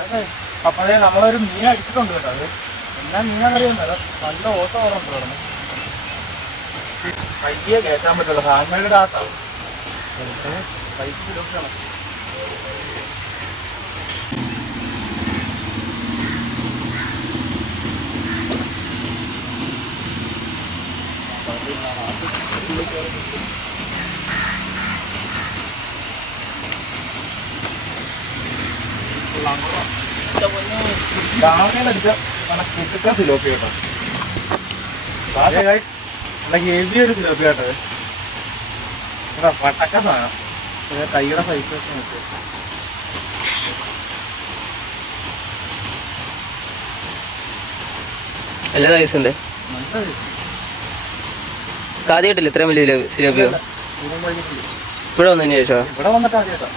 അതെ. അപ്പോഴേ നമ്മളൊരു മീൻ അടിച്ചിട്ടുണ്ട് കേട്ടോ. അത് എന്നാ മീനാണെന്നറിയാമല്ലോ, നല്ല ഓട്ടം ഓടുന്നുണ്ട് കിടന്ന്. പയ്യെ കയറ്റാൻ പറ്റുള്ളൂ. ഹാൻഡ്മെയ്ഡ് ഡാറ്റാണ്. പൈസ കിലോക്കാണ്. ഡാമേലടിച്ച കിട്ടുക സിലോപ്പി കേട്ടോ. നല്ല ഹെവി ഒരു സിലോപ്പി കേട്ടത്. പട്ടക്ക സാധനം. കൈയുടെ സൈസ് ഒക്കെ നോക്കി. എല്ലാ സൈസുണ്ട്. ആദ്യമായിട്ടില്ല ഇത്രയും വലിയ സിലോപ്പിയോ? ഇവിടെ വന്നതിന് ശേഷം ഇവിടെ വന്നിട്ട് ആദ്യമായിട്ടാ.